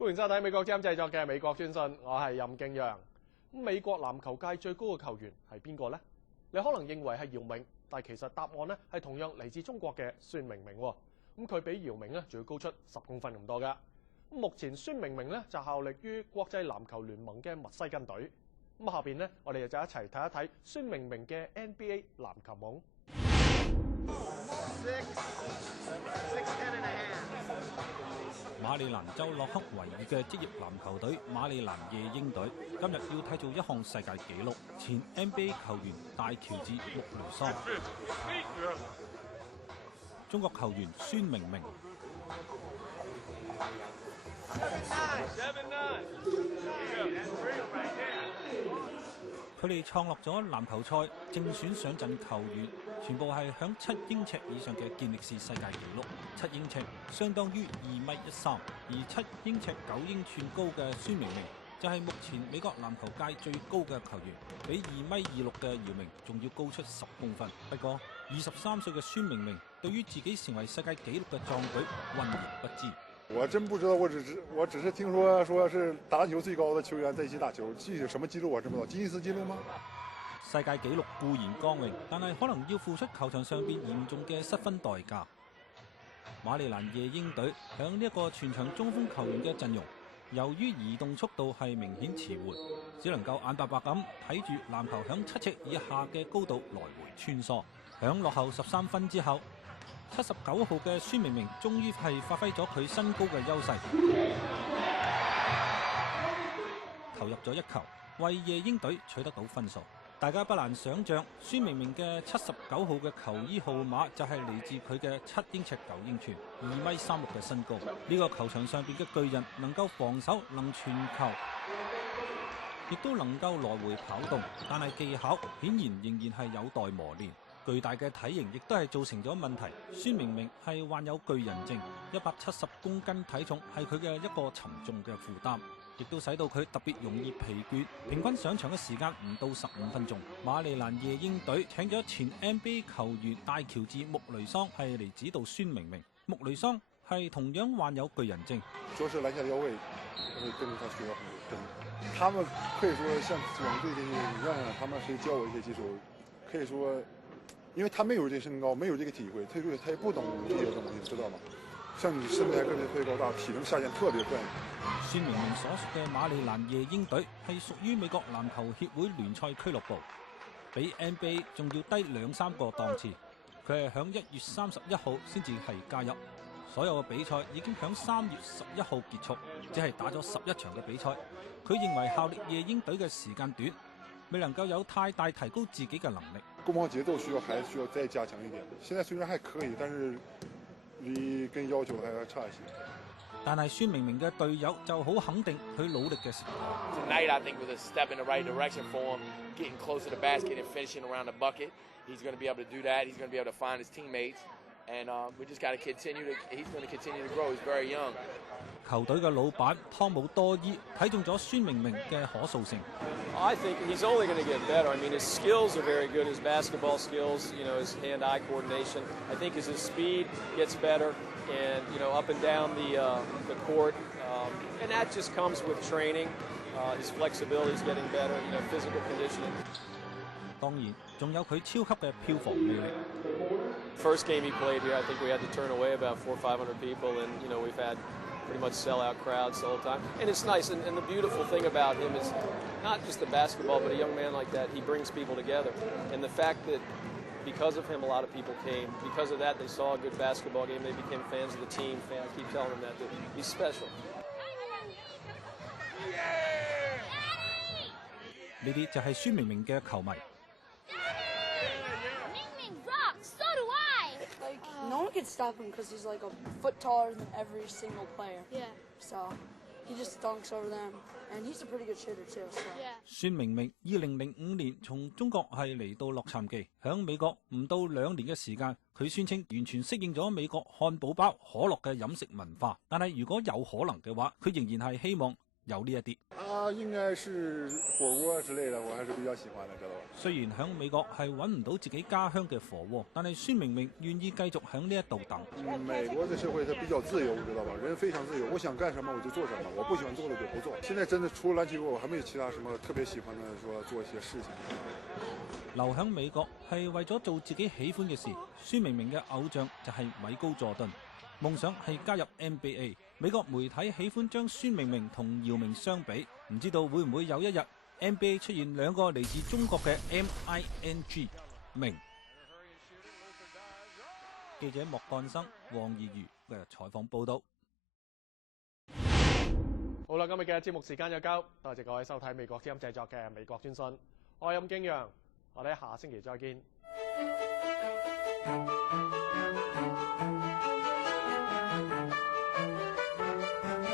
歡迎收睇美國之音製作嘅美國專訊，我係任敬陽。美國籃球界最高嘅球員係邊個呢？你可能認為係姚明，但其實答案呢係同樣嚟自中國嘅孫明明。咁佢比姚明呢仲要高出10公分咁多㗎。目前孫明明呢就效力於國際籃球聯盟嘅墨西根隊。咁下邊呢，我哋就一齊睇一睇孫明明嘅 NBA 籃球夢。馬里蘭州洛克維爾嘅職業籃球隊馬里蘭夜鷹隊今日要締造一項世界紀錄，前 NBA 球員大喬治穆雷桑、中國球員孫明明。佢哋創落咗籃球賽正選上陣球員，全部係響7英尺以上嘅健力士世界紀錄。7英尺相當於2.13米，而7英尺9英寸高嘅孫明明就係目前美國籃球界最高嘅球員，比2.26米嘅姚明仲要高出10公分。不過23歲嘅孫明明對於自己成為世界紀錄嘅壯舉渾然不知。我真不知道，我只是聽說是打球最高的球員在一起打球，具體什麼紀錄我真不知道，吉尼斯紀錄嗎？世界紀錄固然光榮，但係可能要付出球場上邊嚴重嘅失分代價。馬里蘭夜鷹隊響呢一個全場中鋒球員嘅陣容，由於移動速度係明顯遲緩，只能夠眼白白咁睇住籃球響7尺以下嘅高度來回穿梭。響落後13分之後，79號嘅孫明明終於係發揮咗佢身高嘅優勢，投入咗一球，為夜鷹隊取得到分數。大家不難想象，孫明明嘅79號嘅球衣號碼就係嚟自佢嘅7英尺9英寸、2.36米嘅身高。呢個球場上邊嘅巨人能夠防守，能傳球，亦都能夠來回跑動，但係技巧顯然仍然係有待磨練。巨大嘅體型亦都係造成咗問題。孫明明係患有巨人症，170公斤體重係佢嘅一個沉重嘅負擔，亦都使到佢特別容易疲倦，平均上場嘅時間唔到15分鐘。馬里蘭夜鷹隊請咗前 NBA 球員大喬治穆雷桑係嚟指導孫明明。穆雷桑係同樣患有巨人症。說是籃下腰位，我會跟着他學很多。他們可以說像我們這些一樣，他們可以教我一些技術，可以說。因為他沒有這個身高，沒有這個體會，他也不懂這些東西，知道嗎？像你身材個子特別高大，體能下降特別快。孫明明所屬嘅馬里蘭夜鷹隊係屬於美國籃球協會聯賽俱樂部，比 NBA 仲要低2-3個檔次。佢係響1月31號先至係加入，所有嘅比賽已經響3月11號結束，只係打咗11場嘅比賽。佢認為效力夜鷹隊嘅時間短，未能夠有太大提高自己嘅能力。攻防節奏還需要再加強一點。現在雖然還可以，但是離跟要求還要差一些。但係孫明明嘅隊友就好肯定佢努力嘅成果。Tonight, I think was a step in the right direction for him, getting closer to the basket and finishing around the bucket. He's going to be able to do that. He's going to be able to find his teammates, and we just got to continue to. He's going to continue to grow. He's very young. 球隊嘅老闆湯姆多伊睇中咗孫明明嘅可塑性。I think he's only going to get better. I mean, his skills are very good. His basketball skills, his hand-eye coordination. I think as his speed gets better, and up and down the court, and that just comes with training. His flexibility is getting better. Physical conditioning. 當然，仲有佢超級嘅票房魅力。First game he played here, I think we had to turn away about 400 or 500 people, and we've had pretty much sell-out crowds the whole time. And it's nice, and the beautiful thing about him is not just the basketball, but a young man like that, he brings people together. And the fact that because of him, a lot of people came. Because of that, they saw a good basketball game. They became fans of the team. I keep telling them that he's special. 呢啲就係孫明明嘅球迷。No one can stop him because he's like a foot taller than every single player. Yeah. So he just dunks over them, and he's a pretty good shooter too. So. Yeah. 孫明明2005年從中國係嚟到洛杉磯，響美國唔到2年嘅時間，佢宣稱完全適應咗美國漢堡包、可樂嘅飲食文化。但係如果有可能嘅話，佢仍然係希望有呢一啲。應該是火鍋之類的，我還是比較喜歡的，知道吧？雖然喺美國係揾唔到自己家鄉嘅火鍋，但係孫明明願意繼續喺呢一度等。美國的社會它比較自由，知道吧？人非常自由，我想幹什麼我就做什麼，我不喜歡做的就不做。現在真的除了籃球以外，我還沒有其他什麼特別喜歡的說做一些事情。留喺美國係為咗做自己喜歡嘅事。孫明明嘅偶像就係米高佐敦，夢想係加入 NBA。美國媒體喜歡將孫明明同姚明相比，唔知道會唔會有一日 NBA 出現兩個嚟自中國嘅 MING 明。記者莫幹生、黃義如嘅採訪報導。好啦，今日嘅節目時間就夠，多謝各位收睇美國之音製作嘅《美國專訊》，我係任敬陽，我哋下星期再見。